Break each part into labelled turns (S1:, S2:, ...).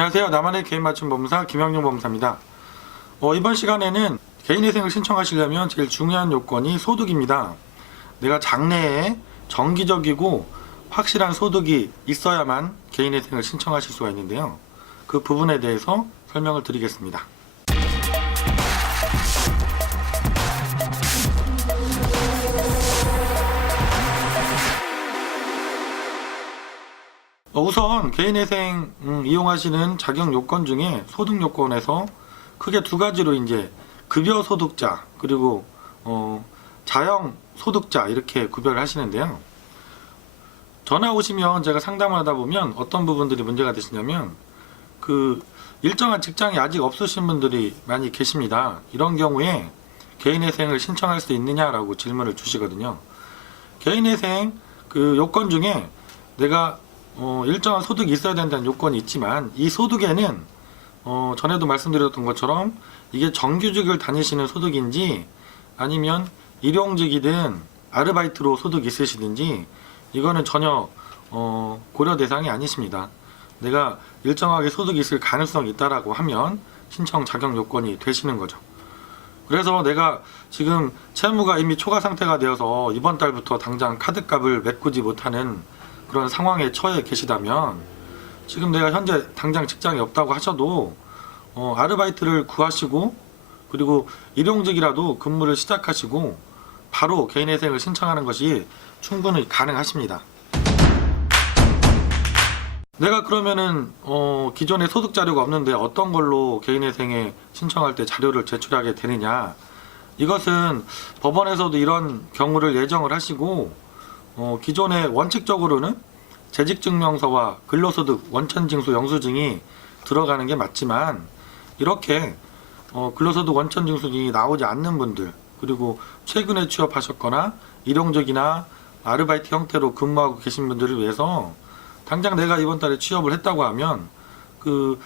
S1: 안녕하세요. 나만의 개인 맞춤 법무사 김영용 법무사입니다. 어, 이번 시간에는 개인회생을 신청하시려면 제일 중요한 요건이 소득입니다. 내가 장래에 정기적이고 확실한 소득이 있어야만 개인회생을 신청하실 수가 있는데요. 그 부분에 대해서 설명을 드리겠습니다. 우선 개인회생 음, 이용하시는 자격 요건 중에 소득 요건에서 크게 두 가지로 이제 급여 소득자 그리고 어, 자영 소득자 이렇게 구별을 하시는데요. 전화 오시면 제가 상담을 하다 보면 어떤 부분들이 문제가 되시냐면 그 일정한 직장이 아직 없으신 분들이 많이 계십니다. 이런 경우에 개인회생을 신청할 수 있느냐라고 질문을 주시거든요. 개인회생 그 요건 중에 내가 어, 일정한 소득이 있어야 된다는 요건이 있지만 이 소득에는 어, 전에도 말씀드렸던 것처럼 이게 정규직을 다니시는 소득인지 아니면 일용직이든 아르바이트로 소득이 있으시든지 이거는 전혀 어, 고려 대상이 아니십니다. 내가 일정하게 소득이 있을 가능성이 있다라고 하면 신청 자격 요건이 되시는 거죠. 그래서 내가 지금 채무가 이미 초과 상태가 되어서 이번 달부터 당장 카드값을 메꾸지 못하는 그런 상황에 처해 계시다면 지금 내가 현재 당장 직장이 없다고 하셔도 어, 아르바이트를 구하시고 그리고 일용직이라도 근무를 시작하시고 바로 개인회생을 신청하는 것이 충분히 가능하십니다. 내가 그러면은 어, 기존에 소득 자료가 없는데 어떤 걸로 개인회생에 신청할 때 자료를 제출하게 되느냐? 이것은 법원에서도 이런 경우를 예정을 하시고 어, 기존에 원칙적으로는 재직증명서와 근로소득 원천징수 영수증이 들어가는 게 맞지만 이렇게 어, 근로소득 원천징수증이 나오지 않는 분들 그리고 최근에 취업하셨거나 일용직이나 아르바이트 형태로 근무하고 계신 분들을 위해서 당장 내가 이번 달에 취업을 했다고 하면 그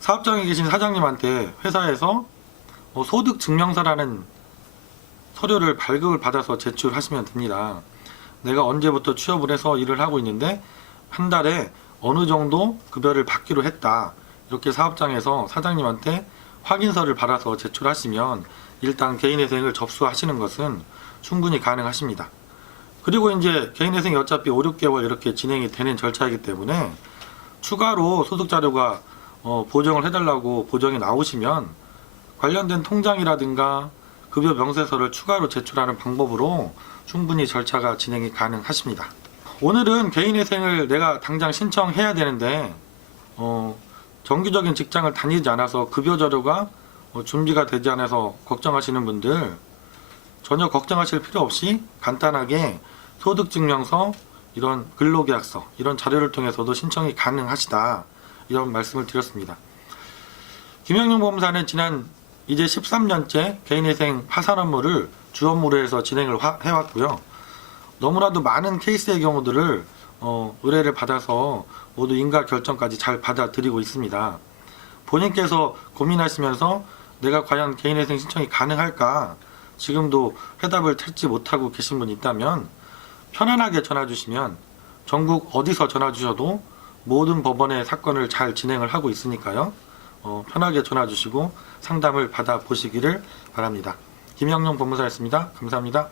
S1: 사업장에 계신 사장님한테 회사에서 어, 소득 증명서라는 서류를 발급을 받아서 제출하시면 됩니다. 내가 언제부터 취업을 해서 일을 하고 있는데 한 달에 어느 정도 급여를 받기로 했다. 이렇게 사업장에서 사장님한테 확인서를 받아서 제출하시면 일단 개인회생을 접수하시는 것은 충분히 가능하십니다. 그리고 이제 개인회생이 어차피 5, 6개월 이렇게 진행이 되는 절차이기 때문에 추가로 소득 자료가 어, 보정을 해달라고 보정이 나오시면 관련된 통장이라든가 급여 명세서를 추가로 제출하는 방법으로 충분히 절차가 진행이 가능하십니다. 오늘은 개인회생을 내가 당장 신청해야 되는데 어, 정기적인 직장을 다니지 않아서 급여 자료가 어, 준비가 되지 않아서 걱정하시는 분들 전혀 걱정하실 필요 없이 간단하게 소득증명서 이런 근로계약서 이런 자료를 통해서도 신청이 가능하시다 이런 말씀을 드렸습니다. 김영용 법무사는 지난 이제 13년째 개인회생 파산 업무를 주 업무로 해서 진행을 화- 해왔고요. 너무나도 많은 케이스의 경우들을 어, 의뢰를 받아서 모두 인가 결정까지 잘 받아들이고 있습니다. 본인께서 고민하시면서 내가 과연 개인회생 신청이 가능할까 지금도 해답을 찾지 못하고 계신 분 있다면 편안하게 전화 주시면 전국 어디서 전화 주셔도 모든 법원의 사건을 잘 진행을 하고 있으니까요. 어, 편하게 전화 주시고 상담을 받아 보시기를 바랍니다. 김영용 법무사였습니다. 감사합니다.